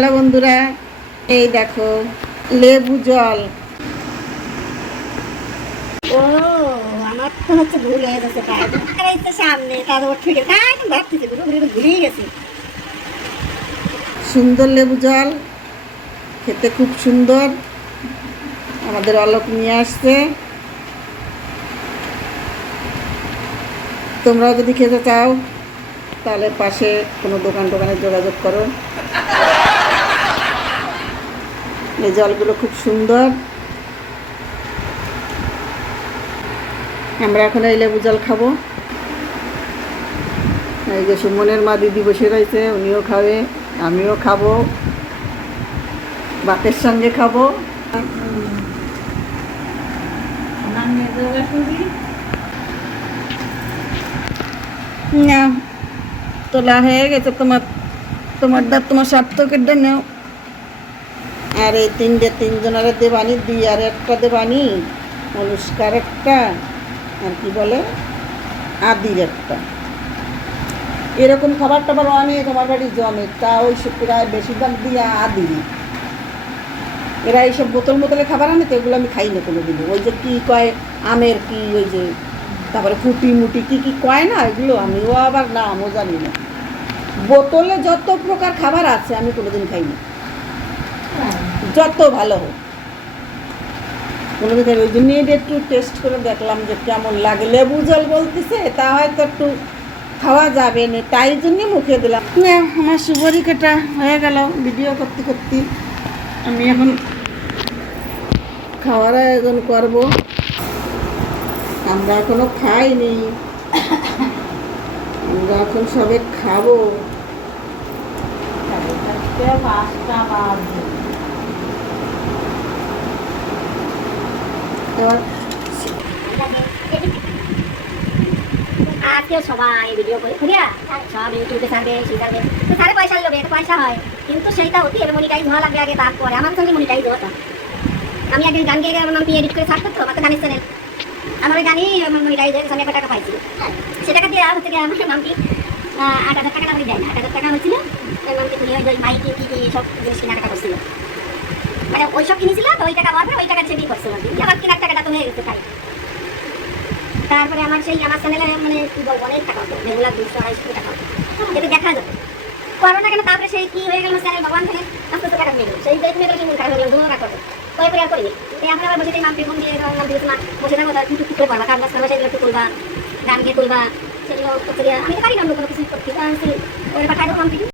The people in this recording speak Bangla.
হ্যালো বন্ধুরা এই দেখো লেবু জল। ও আমার তো হচ্ছে ভুল হয়ে গেছে সামনে তার ওর থেকে তাই ভাবতেছি ভুলেই গেছি। সুন্দর লেবু জল খেতে খুব সুন্দর। আমাদের অলোক নিয়ে আসছে। তোমরাও যদি খেতে চাও তাহলে পাশে কোনো দোকান টোকানে যোগাযোগ করো। এই জলগুলো খুব সুন্দর। আমরা এখন এই লেবু জল খাব। এই যে সুমনের মা দিদি বসে রয়েছে, উনিও খাবে, আমিও খাব, বাপের সঙ্গে খাব। না, তোলা হয়ে গেছে তোমার তোমার দা, তোমার সার্থকেরটা নেও আর এই তিনটে তিনজনের দেবানি দিই আর একটা দেবানি, অনুষ্কার একটা, আর কি বলে, আদির একটা। এরকম খাবার টাবার অনেক আমার বাড়ি জমে, তা ওই সব প্রায় বেশিরভাগ দিয়ে আদি এরা এইসব বোতল বোতলে খাবার আনে তো, এগুলো আমি খাই না কোনো দিনও ওই যে কী কয়, আমের কি, ওই যে, তারপরে ফুটি মুটি কী কী কয় না, এগুলো আমিও আবার নামও জানি না। বোতলে যত প্রকার খাবার আছে, আমি কোনোদিন খাই না। যত ভালো হোক। ওই জন্য এটা একটু টেস্ট করে দেখলাম যে কেমন লাগে। লেবু জল বলতেছে তা হয়তো একটু খাওয়া যাবে না তাই জন্যে মুখে দিলাম। না আমার সুপারি কাটা হয়ে গেল ভিডিও করতে করতে। আমি এখন খাওয়ার আয়োজন করব। আমরা এখনও খাইনি। আমরা এখন সবে খাব। পাঁচটা বাজে। এবার আজকে সবাই ভিডিও করে সব ইউটিউবে ছাড়বে সেই ছাড়বে পয়সা লোবে তো পয়সা হয়। কিন্তু সেইটা হতে হবে মনিটাইজ হওয়া লাগবে আগে, তারপরে আমার সঙ্গে মনিটাইজ হতো। আমি একদিন গান গিয়ে আমার নামটি এডিট করে ছাড়তো তো আমার তো গানের চ্যানেল আমার ওই গানই মনিটাইজ হয়ে আমি টাকা পাইছি। সে টাকা দিয়ে হচ্ছে গিয়ে আমার নামটি আট হাজার টাকা নামটি দেয় না। আট হাজার টাকা হয়েছিল নামটি মাইকি কি কি সব জিনিস কেনাকাটা করছিল। মানে ওই সব কিনেছিল তো ওই টাকা পাওয়ার ওই টাকা সেটি করছিল আর কি আমার কেনার টাকাটা তো হয়ে গেছে তাই তারপরে আমার সেই আমার চ্যানেলে মানে কি বলব, অনেক টাকা হতো। রেগুলার দুশো, আড়াইশো টাকা হতো। এটা দেখা যেত করোনা কেন? তারপরে সেই কি হয়ে গেল চ্যানেল ভগবান থেকে আস্তে আস্তে টাকা নিয়ে গেল। সেই দেখে গেল মন খারাপ হয়ে গেল দুটো টাকা করবে কয়ে করে আর করিনি। এই আমরা আবার বসে মাম্পি ফোন দিয়ে নাম দিয়ে মা, বসে থাকো তার কিন্তু করে পারবা কাজ বাজ করবা, সেগুলো একটু করবা গান গিয়ে করবা সেগুলো করতে আমি তো পারি না অন্য কোনো কিছু করতে। ওরা পাঠায় দেবো